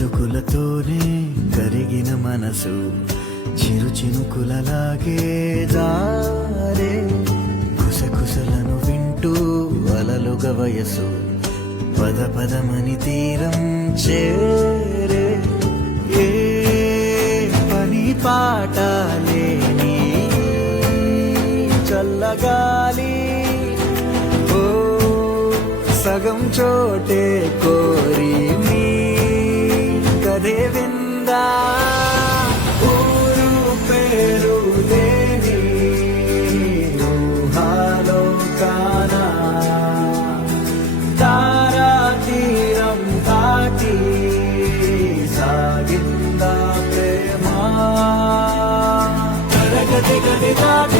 పలుకులతోనే కరిగిన మనసు చిరు చినుకులలాగే జారే కుసకుసలను వింటూ అలలుగ వయసు పద పదమని తీరం చేరే ఏ పని పాట లేని చల్లగాలి ఓ సగం చోటే కోరి మీ కథే విందా ఊరు పేరు లేని ఊహాలో కానా తారా తీరం దాటి సాగిందా ప్రేమ తరగతి గది దాటి